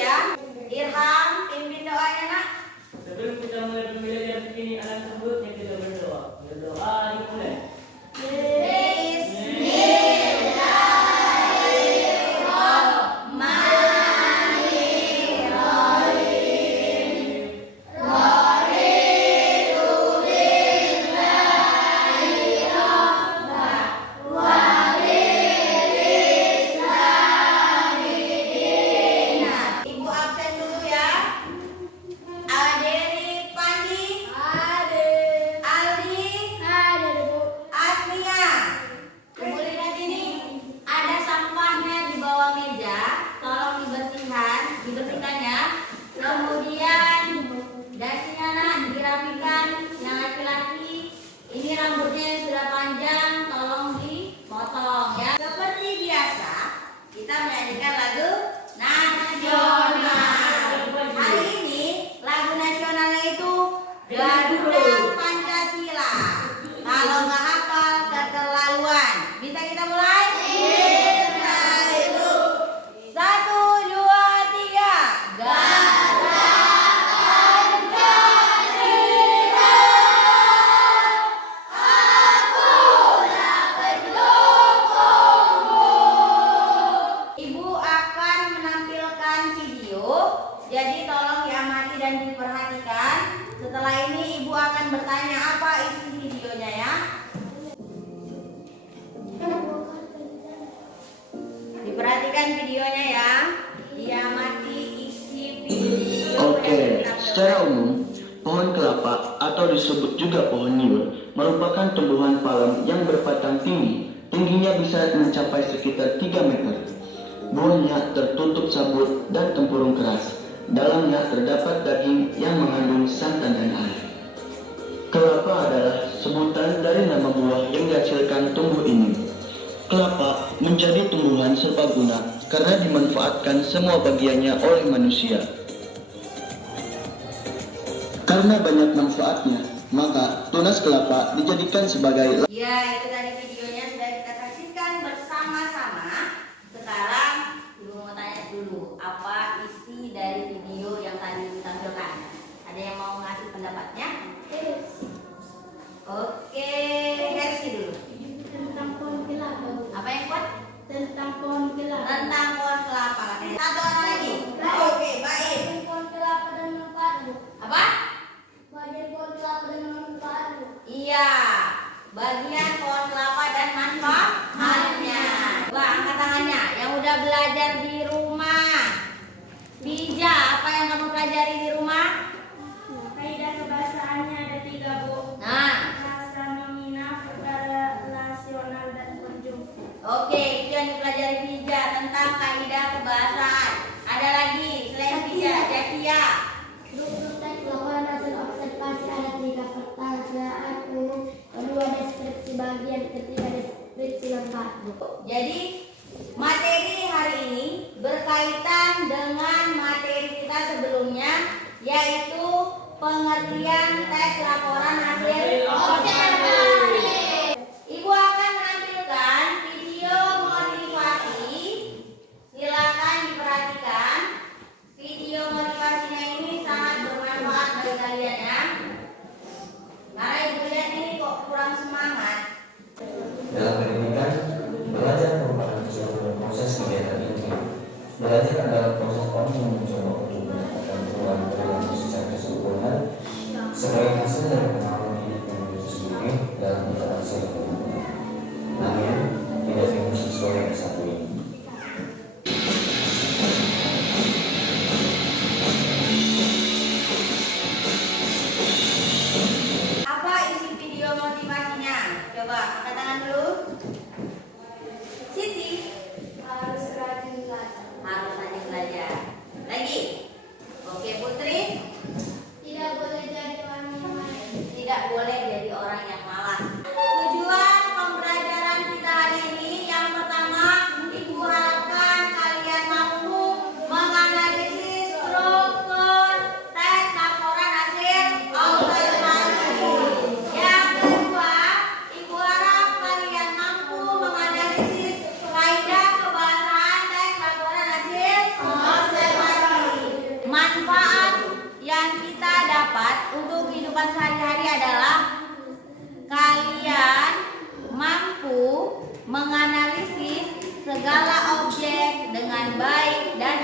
ya. Irham, pimpin doanya nak. Sebelum kita mulai pembelajaran ini alam tersebut yang kita berdoa. Berdoa dimulai. Ibu absen dulu ya. Aderi Pandi, Aldi, Asmia. Kemudian lihat ini ada sampahnya di bawah meja, tolong dibersihkan ya. Kemudian dasinya nak dirapikan yang laki-laki. Ini rambutnya yang sudah panjang, tolong dipotong ya. Seperti biasa, kita menyanyikan lagu nasional. Hari ini lagu nasionalnya itu Garuda Pancasila. Kalau nggak hafal keterlaluan. Bisa kita mulai? Bisa itu. 1, 2, 3. Garuda Pancasila. Akulah pendukungmu. Ibu akan menampilkan video, jadi tolong diamati dan diperhatikan. Setelah ini ibu akan bertanya apa isi videonya ya. Diperhatikan videonya ya. Diamati isi video. Oke, secara umum, pohon kelapa atau disebut juga pohon niur merupakan tumbuhan palem yang berbatang tinggi. Tingginya bisa mencapai sekitar 3 meter. Buahnya tertutup sabut dan tempurung keras. Dalamnya terdapat daging yang mengandung santan dan air. Kelapa adalah sebutan dari nama buah yang dihasilkan tumbuh ini. Kelapa menjadi tumbuhan serbaguna karena dimanfaatkan semua bagiannya oleh manusia. Karena banyak manfaatnya, maka tunas kelapa dijadikan sebagai Ya, itu tadi videonya sudah kita saksikan bersama-sama. Sekarang ibu mau tanya dulu, apa isi dari video yang tadi ditampilkan? Ada yang mau ngasih pendapatnya? Oke, Hersi dulu. Tentang pohon kelapa. Apa yang kuat? Tentang pohon kelapa. Tentang pohon kelapa. Satu orang lagi. Oke, baik. Pohon kelapa dan manfaatnya. Apa? Bagian pohon kelapa dan manfaatnya. Iya, bagian pohon kelapa dan manfaatnya. Wah, angkat tangannya. Yang udah belajar di rumah. Bija, apa yang kamu pelajari di rumah? Kaidah kebahasaannya ada 3, Bu. Nah, Bahasa nominal, relasional, dan konjungsi. oke, itu yang dipelajari Bija tentang kaidah kebahasaan. Ada lagi selain Bija, Jakia. Struktur teks laporan hasil observasi ada 3. Pertanyaan umum, kedua deskripsi bagian, ketiga deskripsi lengkap, Bu. Jadi materi hari ini berkaitan dengan materi kita sebelumnya, yaitu pengertian teks laporan hasil observasi. Ibu akan menampilkan video motivasi. Silakan diperhatikan. Video motivasinya ini sangat bermanfaat bagi kalian ya. Karena ibu lihat ini kok kurang semangat. Dalam pendidikan, belajar merupakan sebuah proses kegiatan ini. Belajar adalah proses orang yang mencoba untuk mendapatkan perubahan perilaku secara keseluruhan sebagai hasil dari pengalaman hidup yang itu sendiri kehidupan sehari-hari adalah kalian mampu menganalisis segala objek dengan baik dan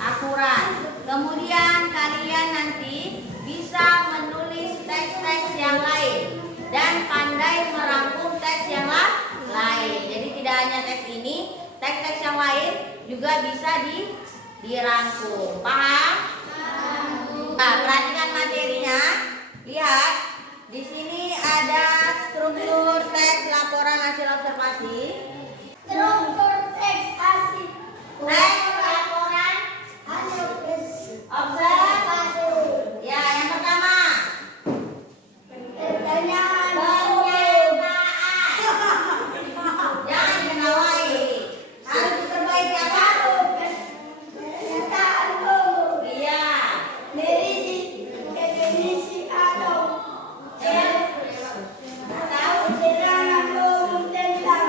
akurat. Kemudian kalian nanti bisa menulis teks-teks yang lain dan pandai merangkum teks yang lain. Jadi tidak hanya teks ini, teks-teks yang lain juga bisa dirangkum. Paham? Nah, perhatikan materinya. Lihat, di sini ada struktur teks laporan hasil observasi. Struktur teks hasil Teks laporan observasi. Ya, yang pertama. pertanyaan Jangan diketawain. Harus diperbaiki apa? pernyataan umum Iya. berisi definisi atau Tahu keterangan umum tentang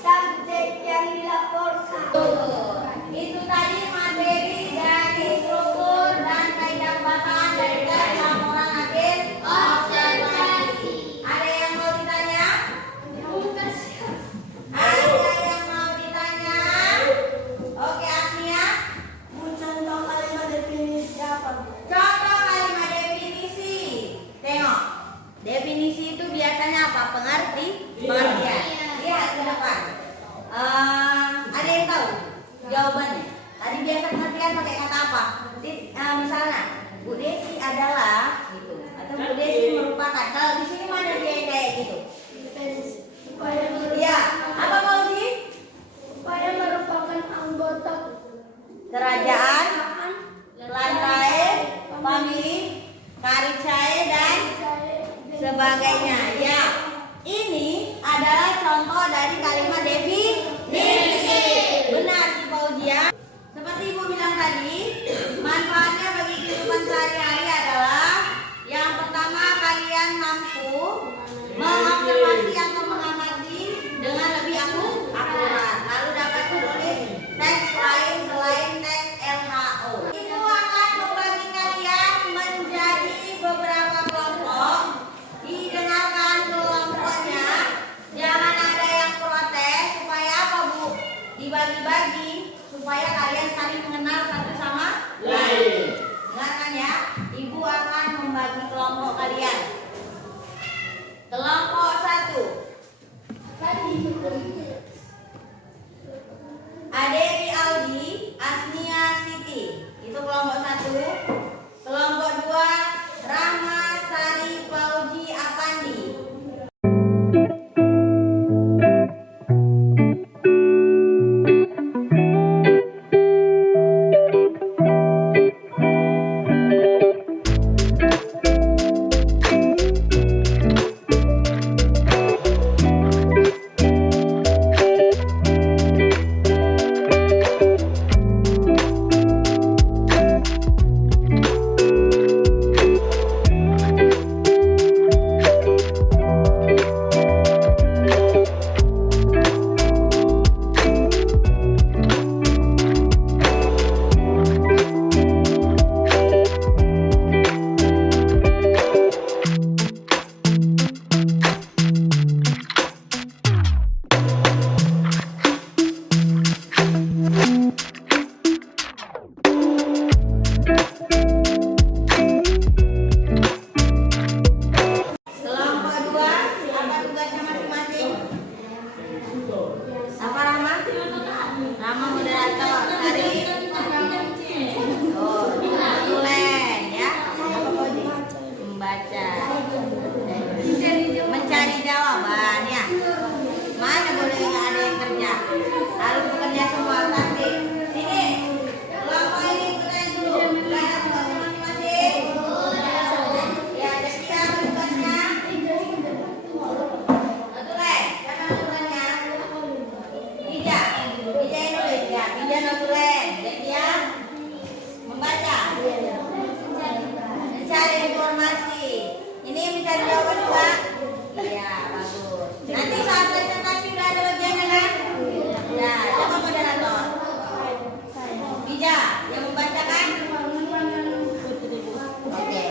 subjek yang dilaporkan. itu tadi materi dari struktur dan kaidah pembahasan dari teks laporan hasil observasi. Ada yang mau ditanya? Ada yang mau ditanya? Oke, Asmia. Contoh kalimat definisi apa? Contoh kalimat definisi. Tengok. Definisi itu biasanya apa? Pengertian. Lihat ke depan. Ada yang tahu jawabannya? Tadi biasa pengertian pakai kata apa? Misalnya, Bu Desi adalah gitu, atau Bu Desi merupakan. Kalau di sini mana dia yang kayak gitu? Iya. Apa mau di? Supaya merupakan anggota Kerajaan, lantai, pamili, karicae dan sebagainya. Ya, ini adalah contoh dari kalimat definisi. Benar sih Pak Ujian. Seperti Ibu bilang tadi, manfaatnya bagi kehidupan sehari-hari adalah yang pertama, kalian mampu mengobservasi atau mengamati dengan lebih akurat. Lalu dapat menulis teks lain selain teks LHO. Itu akan membagi kalian menjadi beberapa kelompok. Didengarkan kelompoknya. Jangan ada yang protes. Supaya apa, Bu? Dibagi-bagi supaya kalian saling mengenal satu sama lain. Dengarkan ya. Ibu akan membagi kelompok kalian. Kelompok 1. Aderi Aldi, Asnia Siti. Itu kelompok 1. Kelompok 2, Rahma Sari Fauji Apandi. Kelompok 2, apa tugasnya masing-masing? Apa Rahma? Rahma moderator. Sari? Oh, tulen ya. Apa Fauji? Membaca. Mencari jawaban ya. Mana boleh nggak ada yang kerja? Harus bekerja semua. Tapi sini. Kelompok ini ikutin dulu. Ada tugasnya masing-masing. Ya, jadi apa tugasnya? Notulen. Siapa notulennya? Ija. Ija yang nulis ya. Ija notulen. Jadi dia membaca. Mencari informasi. Ini mencari jawaban juga. Iya, bagus. Nanti saat presentasi udah ada bagiannya kan? Ya, siapa moderator? Ija yang membacakan. Oke.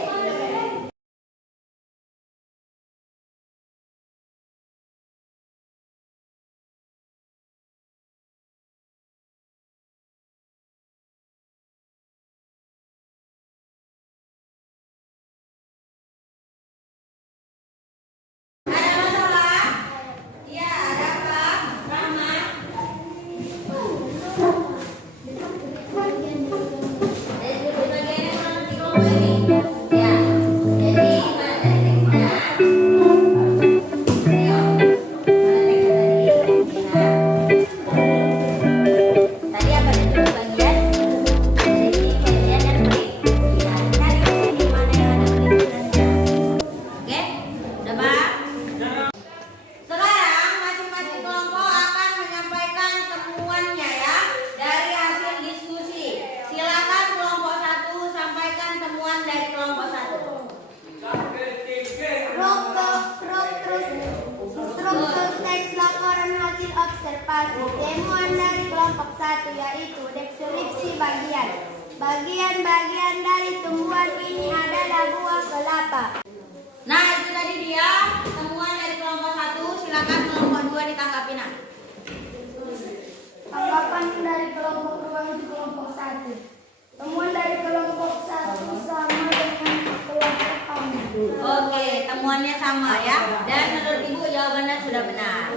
hasil observasi. Temuan dari kelompok 1 yaitu deskripsi bagian. Bagian-bagian dari tumbuhan ini adalah buah kelapa. Nah, itu tadi dia temuan dari kelompok 1. Silakan kelompok 2 ditanggapi, nak. Tanggapan dari kelompok 2 itu kelompok 1. Temuan dari kelompok 1 sama dengan kelompok kami. Oke, temuannya sama ya. Dan menurut Ibu jawabannya sudah benar.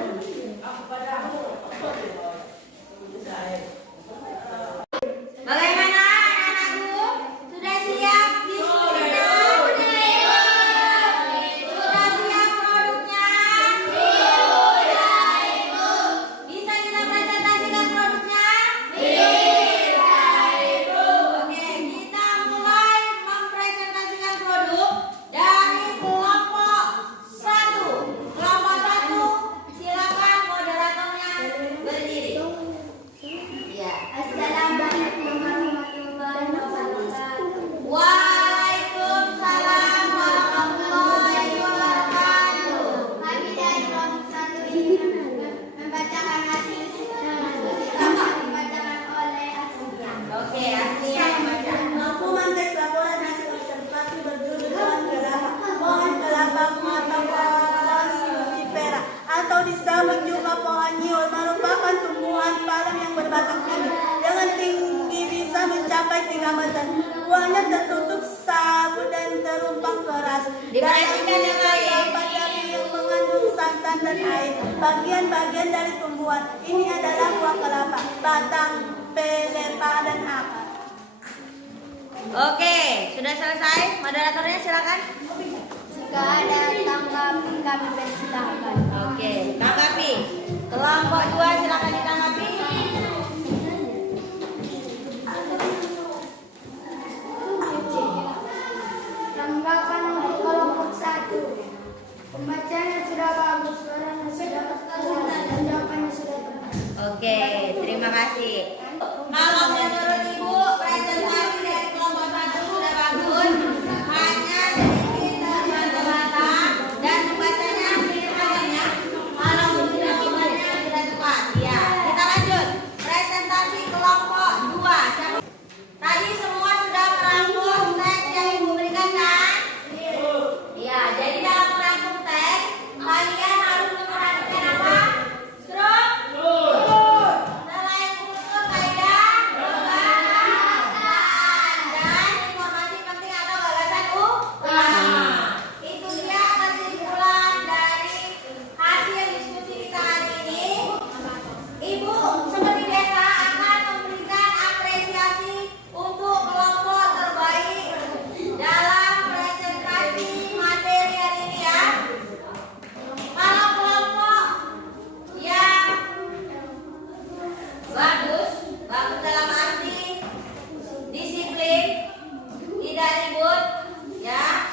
Bagaimana anak-anakku? Sudah siap diskusinya? Sudah siap produknya? Bisa kita presentasikan produknya? Oke, kita mulai mempresentasikan produk dari kelompok 1. Kelompok 1, silakan moderatornya berdiri. Ya. Assalamualaikum warahmatullahi wabarakatuh. Waalaikumsalam warahmatullahi wabarakatuh. Kami dari kelompok 1 ini membacakan hasil yang dibacakan oleh Asia. Oke, Aslia yang baca. Mampu menteks laporan hasil observasi berjudul pohon kelapa Matapalis multifera atau disebut juga pohon nyiul merupakan tumbuhan palem yang berbatang tinggi dengan tinggi bisa mencapai 3 meter. Buahnya tertutup sabu dan terumpang keras. Diperhatikan yang lain. Terdapat daging yang mengandung santan dan air. Bagian-bagian dari tumbuhan ini adalah buah kelapa, batang, pelepah dan akar. Oke, sudah selesai. Moderatornya silakan. Jika ada tanggapan kami persilahkan. Oke, tanggapi. Kelompok 2 silakan ditanggapi. Tanggapan untuk kelompok 1. Pembacanya sudah bagus, suaranya sudah tegas, dan jawabannya sudah tepat. Oke, terima kasih. Kalau menurut Ibu presentasi dari kelompok 1 sudah bagus, hanya sedikit terbata-bata dan membacanya sedikit ya. Kalau untuk jawabannya sudah tepat. Ya, kita lanjut. Presentasi kelompok 2. Tadi semua sudah merangkum teks yang Ibu berikan kan? Iya, jadi dalam merangkum teks kalian harus memperhatikan apa? Struktur. Selain struktur kaidah, pembahasan dan informasi penting atau gagasan utama. Itu dia kesimpulan dari hasil diskusi kita hari ini. Ibu seperti biasa akan memberikan apresiasi untuk kelompok terbaik dalam presentasi materi hari ini ya. Kalau kelompok yang bagus dalam arti disiplin, tidak ribut, ya,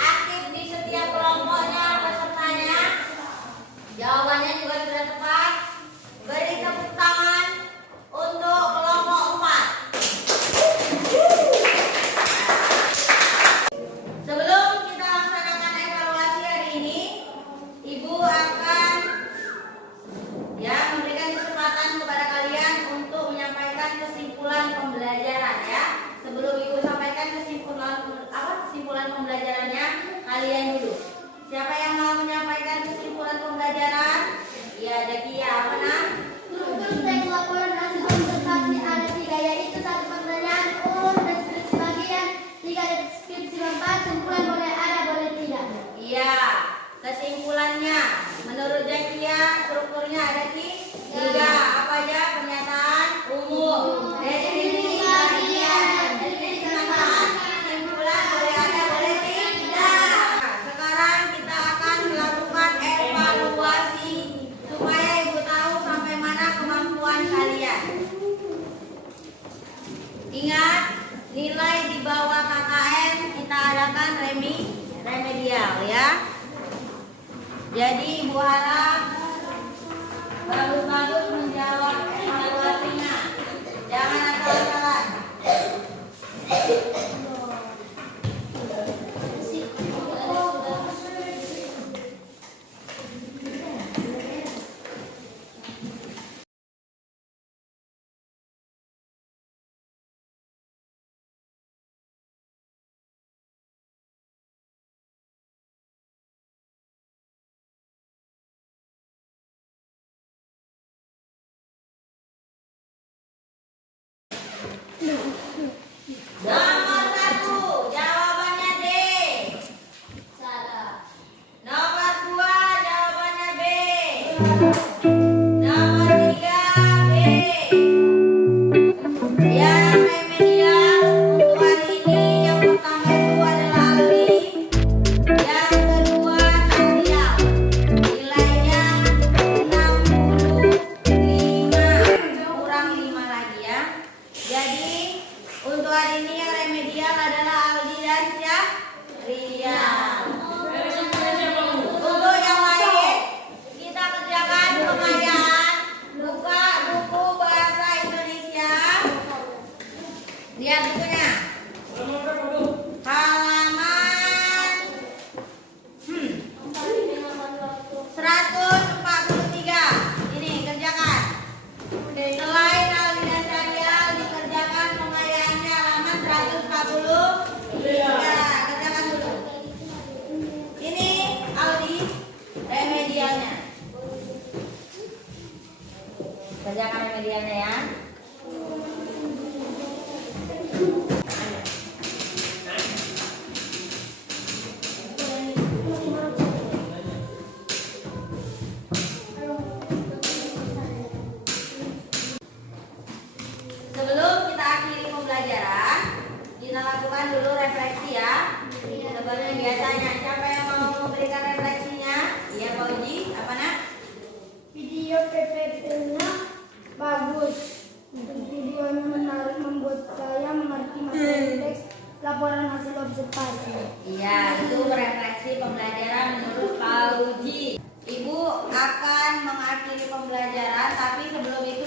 aktif di setiap kelompoknya pesertanya, jawabannya juga sudah tepat. Beri tepuk tangan untuk kelompok 4. Sebelum kita laksanakan evaluasi hari ini, Ibu akan memberikan kesempatan kepada kalian untuk menyampaikan kesimpulan pembelajaran ya. Sebelum Ibu sampaikan kesimpulan pembelajarannya, kalian dulu. Siapa yang mau menyampaikan kesimpulan pembelajaran? Ya, jadi ya apa nah? Struktur teks laporan hasil observasi ada 3, yaitu 1 pertanyaan umum, deskripsi bagian, 3 deskripsi manfaat, simpulan boleh ada boleh tidak. Iya, kesimpulannya menurut Jakia strukturnya ada 3. Apa aja? Pernyataan umum, deskripsi bagian, deskripsi manfaat, simpulan boleh ada boleh tidak. Sekarang kita akan melakukan evaluasi supaya Ibu tahu sampai mana kemampuan kalian. Ingat, nilai di bawah KKM kita adakan remedial ya. Jadi Ibu harap bagus-bagus menjawab evaluasinya. Jangan asal-asalan. Nomor 1 jawabannya D. Salah. Nomor 2 jawabannya B. Nomor 3 B. Yang remedial untuk hari ini yang pertama itu adalah Aldi. Yang kedua Santial. Nilainya 65. Kurang 5 lagi ya. Jadi untuk hari ini yang remedial adalah Aldi dan Syahrial. Untuk yang lain, kita kerjakan pengayaan. Buka buku bahasa Indonesia. Lihat bukunya. Halaman 143. Ini kerjakan. Selain Aldi dan Syahrial dikerjakan pengayaannya halaman 143. Kerjakan dulu. Ini Aldi remedialnya. Kerjakan remedialnya ya. Sebelum kita akhiri pembelajaran, kita lakukan dulu refleksi ya. Seperti biasanya, siapa yang mau memberikan refleksinya? Iya Pak Uji, apa nak? Video PPT-nya bagus. Videonya menarik, membuat saya mengerti materi teks laporan hasil observasi. Iya, itu refleksi pembelajaran menurut Pak Uji. Ibu akan mengakhiri pembelajaran, tapi sebelum itu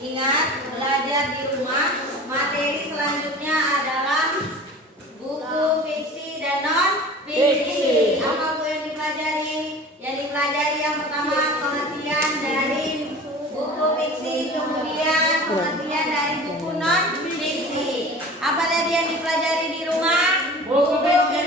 ingat belajar di rumah. Materi selanjutnya adalah buku fiksi dan non fiksi. Apa Bu yang dipelajari? Yang dipelajari yang pertama pengertian dari buku fiksi, kemudian pengertian dari buku non fiksi. Apa tadi yang dipelajari di rumah? Buku fiksi